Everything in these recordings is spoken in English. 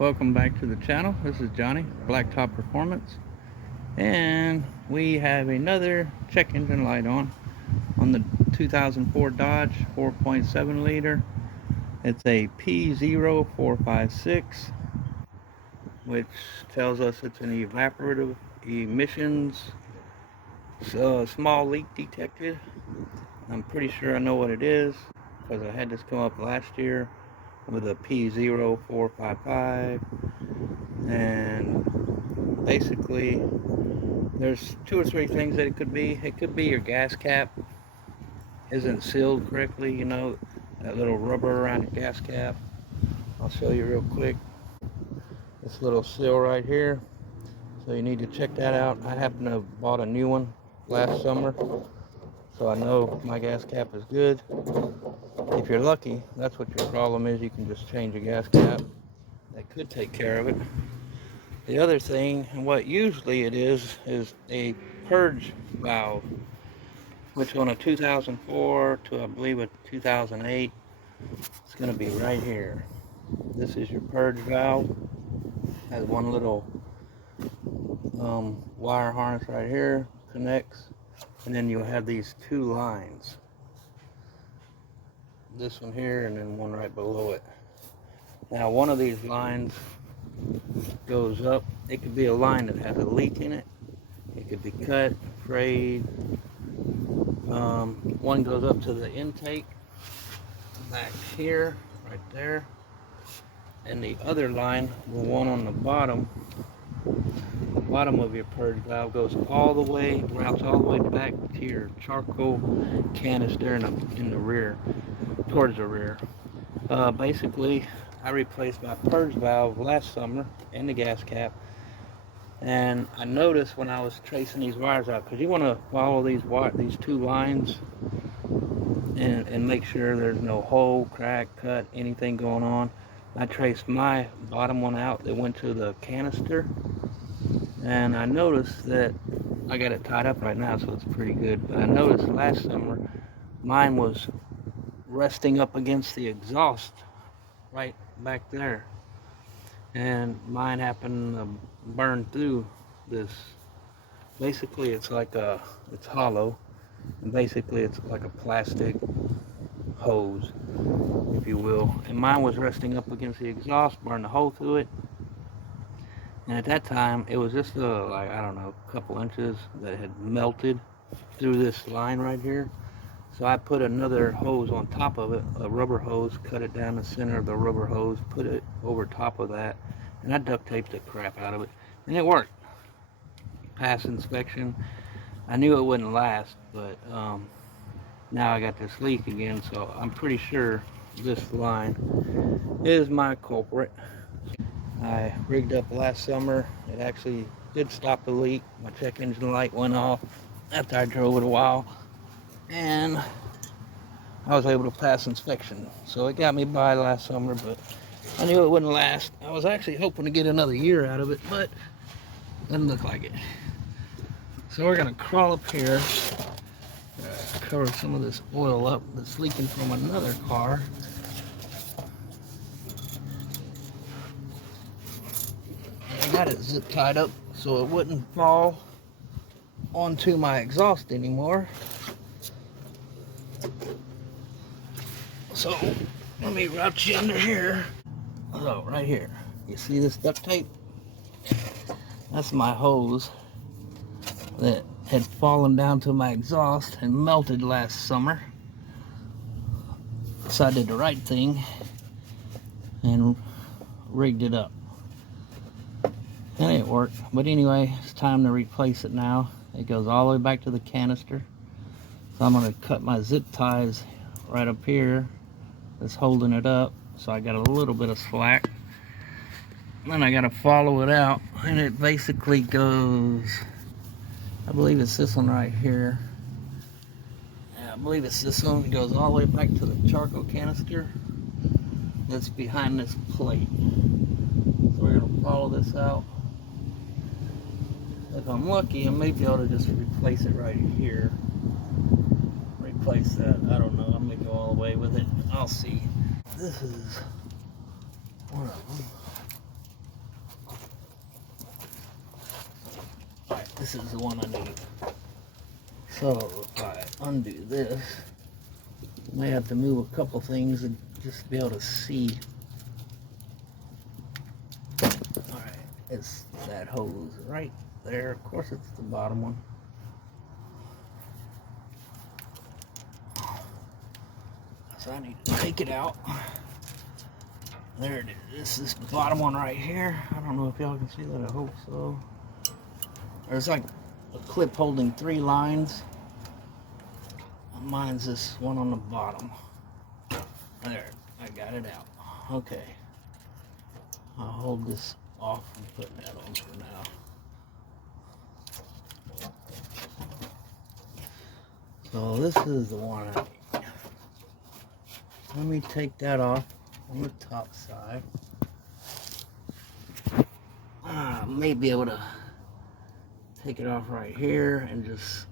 Welcome back to the channel. This is Johnny, Blacktop Performance, and we have another check engine light on the 2004 Dodge 4.7 liter. It's a P0456, which tells us it's an evaporative emissions small leak detected. I'm pretty sure I know what it is because I had this come up last year with a P0455, and basically there's two or three things that it could be. It could be your gas cap isn't sealed correctly, you know, that little rubber around the gas cap. I'll show you real quick. This little seal right here, so you need to check that out. I happen to have bought a new one last summer, so I know my gas cap is good. If you're lucky, that's what your problem is. You can just change your gas cap. That could take care of it. The other thing, and what usually it is a purge valve, which on a 2004 to I believe a 2008, it's going to be right here. This is your purge valve. Has one little wire harness right here, connects, and then you'll have these two lines. This one here and then one right below it. Now one of these lines goes up. It could be a line that has a leak in it. It could be cut, frayed. One goes up to the intake back here, right there. And the other line, the one on the bottom of your purge valve, goes all the way, routes all the way back to your charcoal canister in the rear, towards the rear. Basically, I replaced my purge valve last summer and the gas cap, and I noticed when I was tracing these wires out, because you want to follow these two lines and make sure there's no hole, crack, cut, anything going on. I traced my bottom one out that went to the canister, and I noticed that I got it tied up right now, so it's pretty good. But I noticed last summer mine was resting up against the exhaust right back there, and mine happened to burn through this. Basically it's hollow, and basically it's like a plastic hose, if you will, and mine was resting up against the exhaust, burned a hole through it. And at that time it was just like, I don't know, a couple inches that had melted through this line right here. So I put another hose on top of it, a rubber hose, cut it down the center of the rubber hose, put it over top of that, and I duct taped the crap out of it, and it worked. Passed inspection. I knew it wouldn't last, but now I got this leak again, so I'm pretty sure this line is my culprit. I rigged up last summer. It actually did stop the leak. My check engine light went off after I drove it a while, and I was able to pass inspection. So it got me by last summer, but I knew it wouldn't last. I was actually hoping to get another year out of it, but doesn't look like it. So we're gonna crawl up here, cover some of this oil up that's leaking from another car. I got it zip tied up so it wouldn't fall onto my exhaust anymore. So let me route you into here. So right here, you see this duct tape? That's my hose that had fallen down to my exhaust and melted last summer. So I did the right thing and rigged it up, and it worked. But anyway, it's time to replace it now. It goes all the way back to the canister, so I'm going to cut my zip ties right up here that's holding it up, so I got a little bit of slack. Then I got to follow it out, and it basically goes, I believe it's this one right here. Yeah, I believe it's this one. It goes all the way back to the charcoal canister that's behind this plate. So we're going to follow this out. If I'm lucky, I may be able to just replace it right here. Replace that. I don't know. I may go all the way with it. I'll see. This is one of them. this is the one I need. So if I undo this, I may have to move a couple things and just be able to see. Alright, it's that hose right there. Of course it's the bottom one. So I need to take it out. There it is. This is the bottom one right here. I don't know if y'all can see that. I hope so. There's like a clip holding 3 lines. Mine's this one on the bottom. There, I got it out. Okay. I'll hold this off and put that on for now. So this is the one I need. Let me take that off on the top side. I may be able to take it off right here and just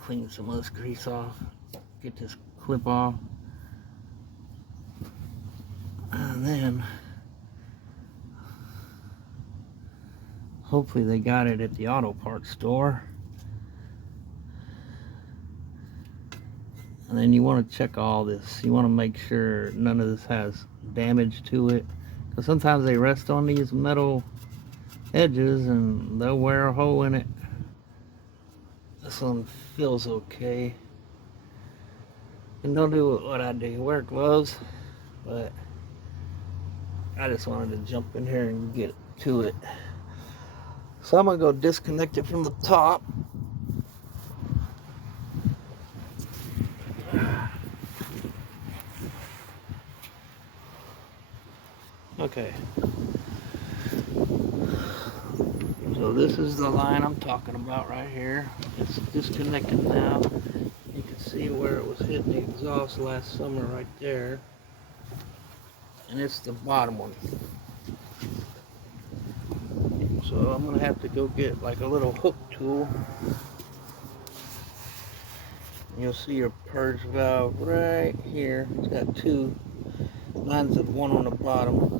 clean some of this grease off, get this clip off, and then hopefully they got it at the auto parts store. And then you want to check all this. You want to make sure none of this has damage to it, because sometimes they rest on these metal edges and they'll wear a hole in it. This one feels okay. And don't do what I do, wear gloves, but I just wanted to jump in here and get to it. So I'm gonna go disconnect it from the top. Okay. So this is the line I'm talking about right here. It's disconnected now. You can see where it was hitting the exhaust last summer right there. And it's the bottom one. So I'm gonna have to go get like a little hook tool. You'll see your purge valve right here. It's got 2. Mine's the one on the bottom.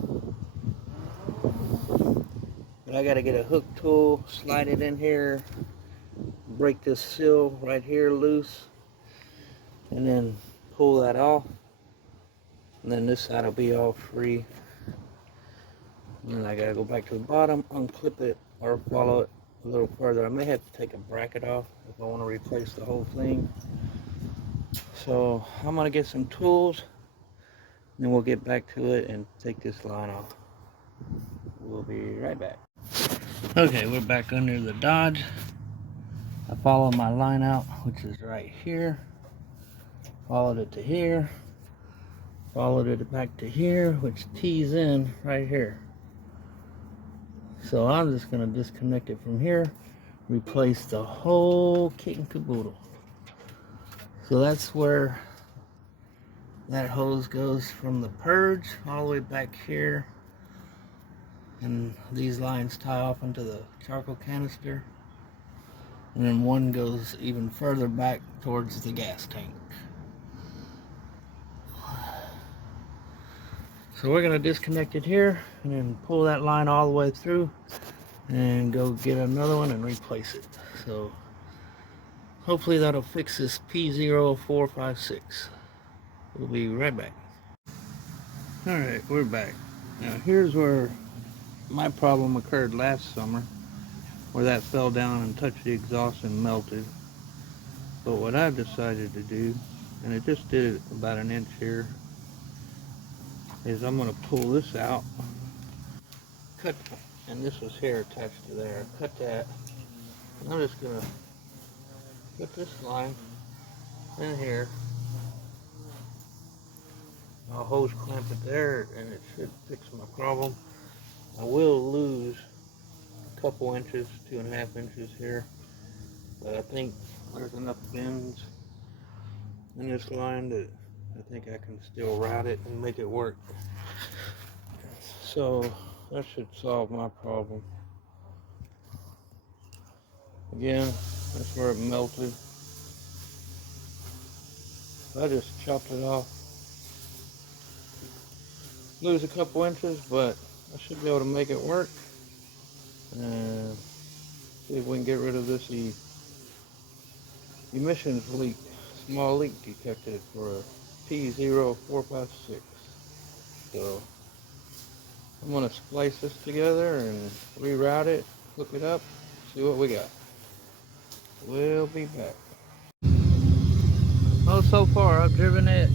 But I gotta get a hook tool, slide it in here, break this seal right here loose, and then pull that off. And then this side will be all free. And then I gotta go back to the bottom, unclip it, or follow it a little further. I may have to take a bracket off if I want to replace the whole thing. So I'm gonna get some tools, and then we'll get back to it and take this line off. We'll be right back. Okay, we're back under the Dodge. I followed my line out, which is right here. Followed it to here. Followed it back to here, which tees in right here. So I'm just going to disconnect it from here, replace the whole kit and caboodle. So that's where that hose goes from the purge all the way back here. And these lines tie off into the charcoal canister. And then one goes even further back towards the gas tank. So we're going to disconnect it here and then pull that line all the way through and go get another one and replace it. So hopefully that'll fix this P0456. We'll be right back. Alright, we're back. Now here's where my problem occurred last summer, where that fell down and touched the exhaust and melted. But what I've decided to do, and it just did it about an inch here, is I'm going to pull this out, cut, and this was hair attached to there, cut that, and I'm just going to put this line in here. I'll hose clamp it there and it should fix my problem. I will lose a couple inches, 2.5 inches here, but I think there's enough bends in this line that I think I can still route it and make it work. So that should solve my problem. Again, that's where it melted. I just chopped it off. Lose a couple inches, but I should be able to make it work. And see if we can get rid of this emissions leak, small leak detected for a P0456. So I'm going to splice this together and reroute it, hook it up, see what we got. We'll be back. Oh, so far I've driven it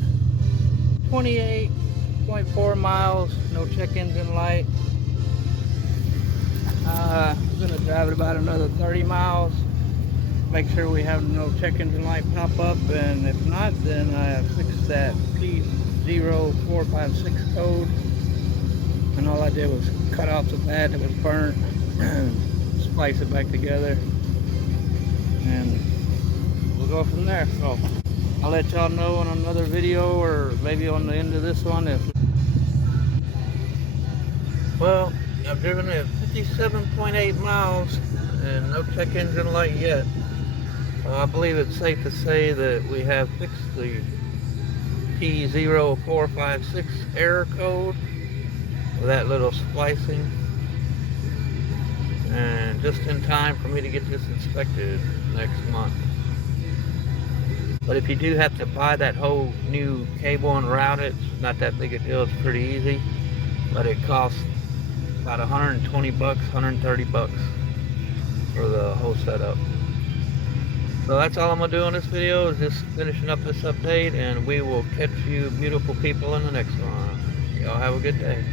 28.4 miles, no check engine light. I'm going to drive it about another 30 miles, make sure we have no check engine light pop up, and if not, then I fixed that P0456 code, and all I did was cut off the pad that was burnt and splice it back together, and we'll go from there. So I'll let y'all know in another video, or maybe on the end of this one. Well, I've driven it 57.8 miles and no check engine light yet. I believe it's safe to say that we have fixed the P0456 error code with that little splicing, and just in time for me to get this inspected next month. But if you do have to buy that whole new cable and route it, it's not that big a deal. It's pretty easy, but it costs about 120 bucks, 130 bucks for the whole setup. So that's all I'm gonna do on this video, is just finishing up this update, and we will catch you beautiful people in the next one. Y'all have a good day.